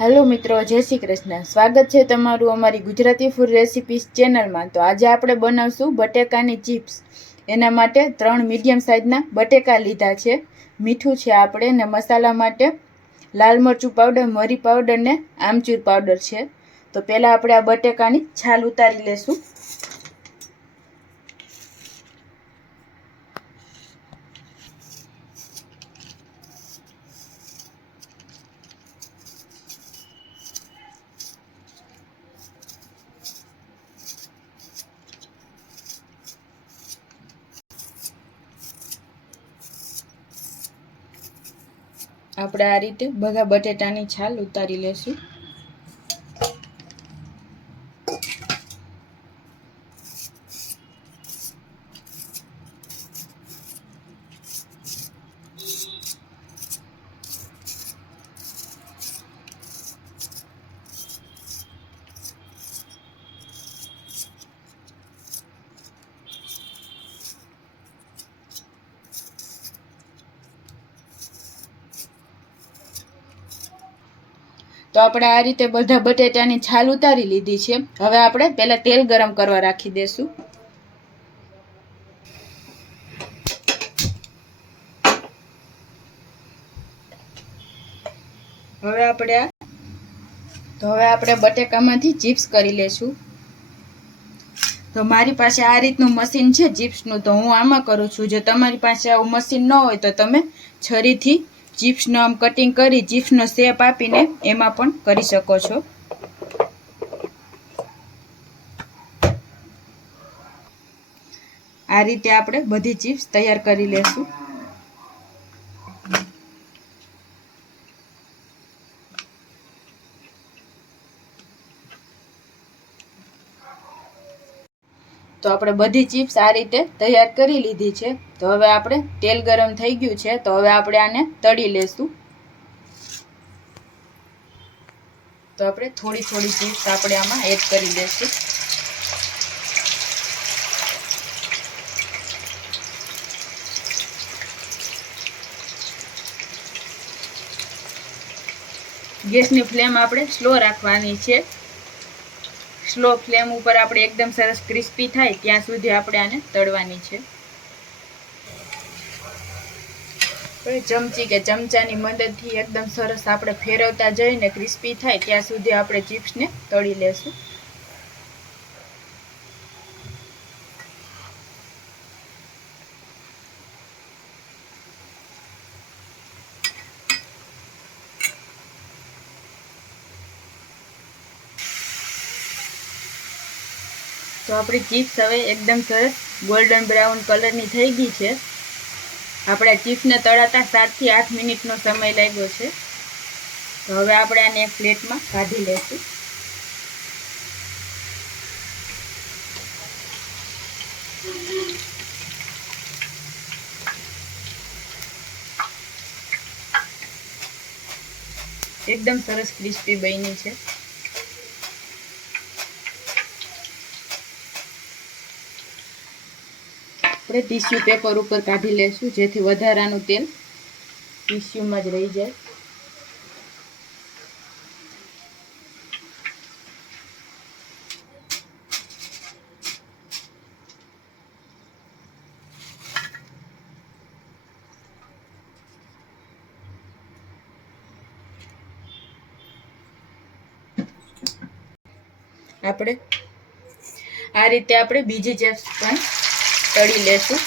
Hello मित्रों, जय श्री कृष्ण। स्वागत है तमारू अमारी गुजराती फूड रेसिपीज चेनल में। तो आज आपणे बनावशुं बटेकानी चिप्स। एना माटे 3 मीडियम साइजना बटेका लीधा छे। मीठुं छे आपणे ने मसाला माटे लाल मरचुं पाउडर, मरी पाउडर ने आमचूर पाउडर छे। तो पहेला आपणे आ बटेकानी छाल उतारी लेशुं। આપણે આ રીતે બધા બટેટાની છાલ ઉતારી લેશું। तो આપણે આ રીતે બધા બટેટાની છાલ ઉતારી લીધી છે। હવે આપણે પહેલા તેલ ગરમ કરવા રાખી દેશું। હવે આપણે બટેકામાંથી ચિપ્સ કરી લેશું। તો મારી પાસે આ રીતનું મશીન છે ચિપ્સનું, તો હું આમાં કરું છું। જો તમારી પાસે આવું મશીન ન હોય તો તમે છરીથી ચિપ્સનો આમ કટિંગ કરી ચિપ્સનો શેપ આપીને એમાં પણ કરી શકો છો। આ રીતે આપણે બધી ચિપ્સ તૈયાર કરી લેશું। તો આપણે બધી ચિપ્સ આ રીતે તૈયાર કરી લીધી છે। તો હવે આપણે તેલ ગરમ થઈ ગયું છે, તો હવે આપણે આને તળી લેશું। તો આપણે થોડી થોડી ચિપ્સ આપણે આમાં એડ કરી દેશું। ગેસની ફ્લેમ આપણે સ્લો રાખવાની છે। સ્લો ફ્લેમ ઉપર આપણે એકદમ સરસ ક્રિસ્પી થાય ત્યાં સુધી આપણે આને તળવાની છે। ચમચી કે ચમચાની મદદથી એકદમ સરસ આપણે ફેરવતા જઈને ક્રિસ્પી થાય ત્યાં સુધી આપણે ચિપ્સને તળી લેશું। તો આપણી ચિપ્સ હવે એકદમ સરસ ગોલ્ડન બ્રાઉન કલરની થઈ ગઈ છે। આપણે ચિપ્સને તળાતા 7 થી 8 મિનિટનો સમય લાગ્યો છે। તો હવે આપણે આને એક પ્લેટમાં કાઢી લઈશું। એકદમ સરસ ક્રિસ્પી બની છે। આપણે ટીશ્યુ પેપર ઉપર કાઢી લેશું જેથી વધારાનું તેલ ટીશ્યુમાં જ રહી જાય। આપણે આ રીતે આપણે બીજી ચિપ્સ પણ તળી લેશું।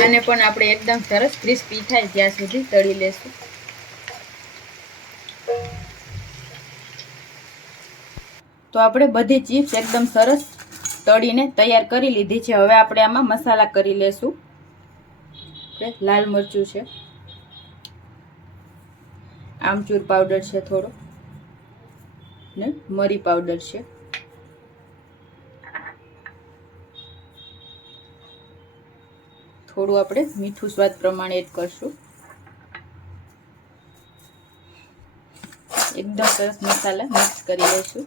આને પણ આપણે એકદમ સરસ ક્રિસ્પી થાય ત્યાં સુધી તળી લેશું। તો આપણે બધી ચિપ્સ એકદમ સરસ તળીને તૈયાર કરી લીધી છે। હવે આપણે આમાં મસાલા કરી લેશું। લાલ મરચું છે, આમચૂર પાવડર છે થોડો, ને મરી પાવડર છે। થોડું આપણે મીઠું સ્વાદ પ્રમાણે એડ કરશું। એકદમ સરસ મસાલા મિક્સ કરી લઈશું।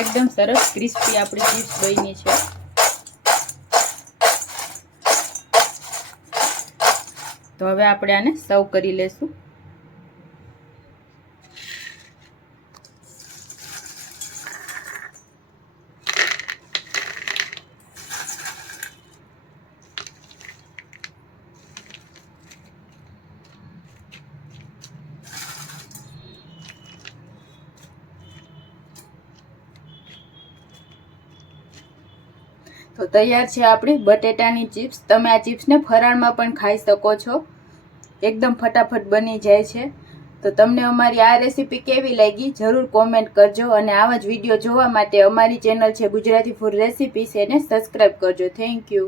એકદમ સરસ ક્રિસ્પી આપણી ચિપ્સ બની છે। તો હવે આપણે આને સર્વ કરી લેશું. તો તૈયાર છે આપણી બટેટાની ચિપ્સ. તમે આ ચિપ્સને ફરાળમાં પણ ખાઈ શકો છો. એકદમ ફટાફટ બની જાય છે. તો તમને અમારી આ રેસીપી કેવી લાગી જરૂર કોમેન્ટ કરજો, અને આવા જ વિડીયો જોવા માટે અમારી ચેનલ છે ગુજરાતી ફૂડ રેસીપીસ, એને સબસ્ક્રાઈબ કરજો. Thank you.